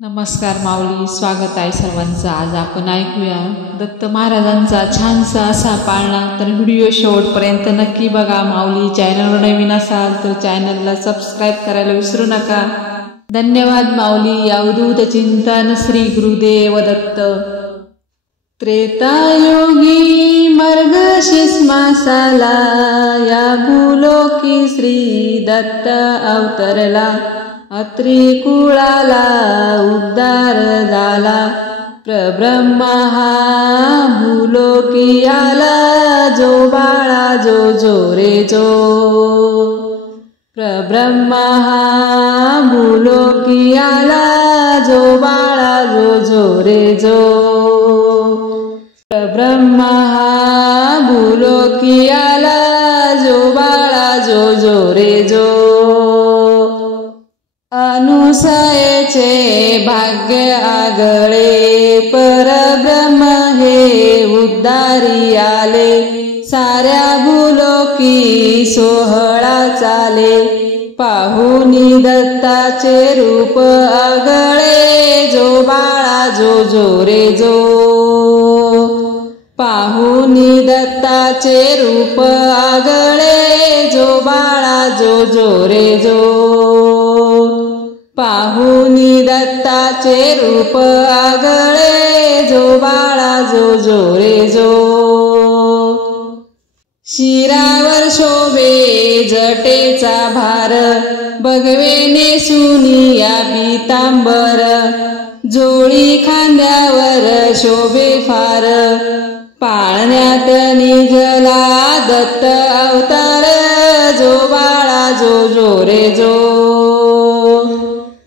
नमस्कार माऊली, स्वागत आहे सर्वांचं। आज आपण ऐकूया दत्त महाराजांचा छानसा असा पाळणा। तर व्हिडिओ शेवटपर्यंत नक्की बघा। माऊली चॅनलवर नवीन असाल तर चॅनलला सबस्क्राईब करायला विसरू नका। धन्यवाद माऊली। अवधूत चिंतन श्री गुरुदेव दत्त। त्रेतायुगी मार्गशीर्ष मासाला या भूलोकी श्री दत्त अवतरला। अत्री कुळाला उद्धार झाला। प्रब्रह्मा हा भूलोकी आला। जो बाळा जो जो रे जो। प्रब्रह्मा हा भूलोकी आला। जो बाळा जो जो रे जो। प्रब्रह्मा हा भूलोकी आला। जो बाळा जो जो रे जो। अनुसयेचे भाग्य आगळे परब्रह्म हे उद्धारी आले। साऱ्या भूलोकी सोहळा चाले। पाहुनी दत्ताचे रूप आगळे। जो बाळा जो जो रे जो। पाहुनी दत्ताचे रूप आगळे। जो बाळा जो जो रे जो। पाहुनी दत्ताचे रूप आगळे। जो बाळा जो जो रे जो। शिरावर शोभे जटेचा भार। भगवे नेसुनिया पीतांबर। जोडी खांद्यावर शोभे फार। पाळण्यात निजला दत्त अवतार। जो बाळा जो जो रे जो।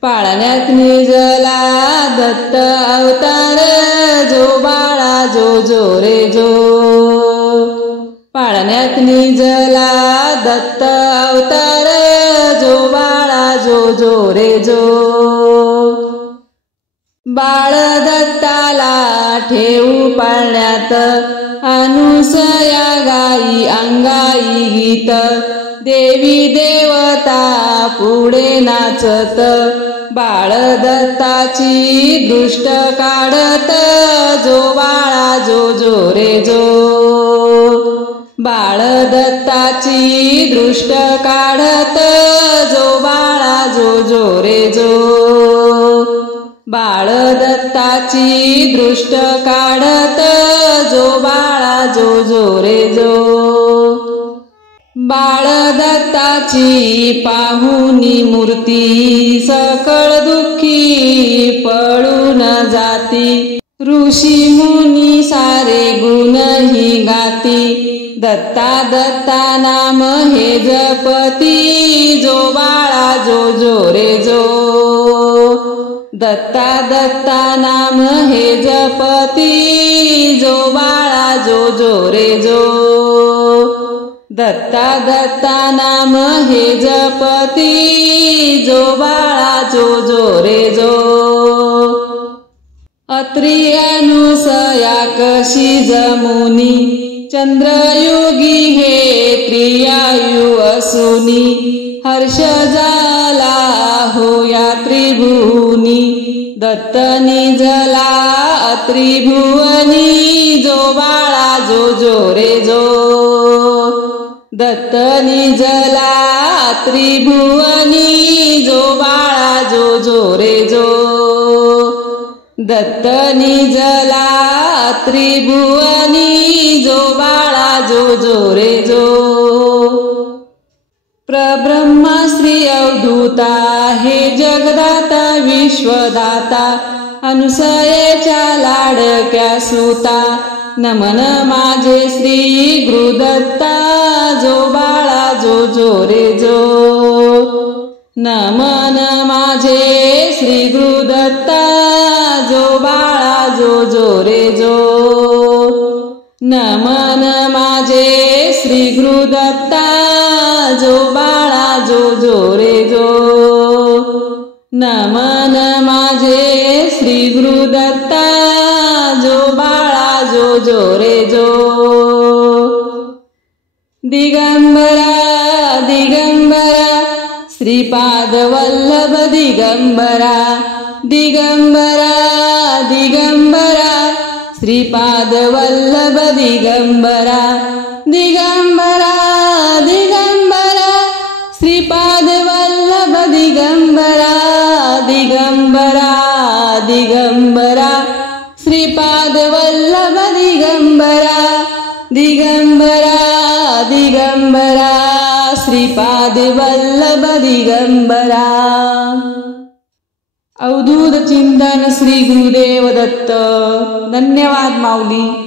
पाळण्यात निजला दत्त अवतार। जो बाळा जो जो रे जो। पाळण्यात निजला दत्त अवतार। जो बाळा जो जो रे जो। बाळ दत्ताला ठेवू पाळण्यात। अनुसया गाई अंगाई गीत। देवी देवता पुढे नाचत। बाळ दत्ताची दृष्ट काढत। जो बाळा जो जो रे जो। बाळ दत्ताची दृष्ट काढत। जो बाळा जो जो रे जो। बाळ दत्ताची दृष्ट काढत। जो बाळा जो जो रे जो। बाळ दत्ताची पाहुनी मूर्ती। सकळ दुःखी पळून जाती। ऋषी मुनी सारे गुण ही गाती। दत्ता दत्ता नाम हे जपती। जो बाळा जो जो रे जो। दत्ता दत्ता नाम हे जपती। जो बाळा जो जो रे जो। दत्ता दत्ता नाम हे जपती। जो बाळा जो जो रे जो। अत्री अनुसया कशी जमुनी। चंद्रयुगी हे त्रियायु असुनी। हर्ष झाला होया त्रिभुवनी। दत्त निजला त्रिभुवनी। जो बाळा जो जो रे जो। दत्त निजला त्रिभुवनी। जो बाळा जो जो रे जो। दत्त निजला त्रिभुवनी। जो बाळा जो जो रे जो। प्रब्रह्मा श्री अवधूता हे जगदाता विश्वदाता। अनुसयेच्या लाडक्या सुता। नमन माझे श्री गुरुदत्ता। जो बाळा जो जो रे जो। नमन माझे श्री गुरुदत्ता। जो बाळा जो जो रे जो। नमन माझे श्री गुरुदत्ता। जो बाळा जो जो रे जो। नमन माझे श्री गुरुदत्ता। जो बाळा जो जो रे जो। दिगंबरा दिगंबरा श्रीपाद वल्लभ दिगंबरा। दिगंबरा दिगंबरा श्रीपाद वल्लभ दिगंबरा दिगंबरा दिगंबरा श्रीपाद वल्लभ दिगंबरा दिगंबरा दिगंबरा श्रीपाद वल्लभ दिगंबरा दिगंबरा दिगंबरा श्रीपाद वल्लभ दिगंबरा। अवधूत चिंतन श्री गुरुदेव दत्त। धन्यवाद माऊली।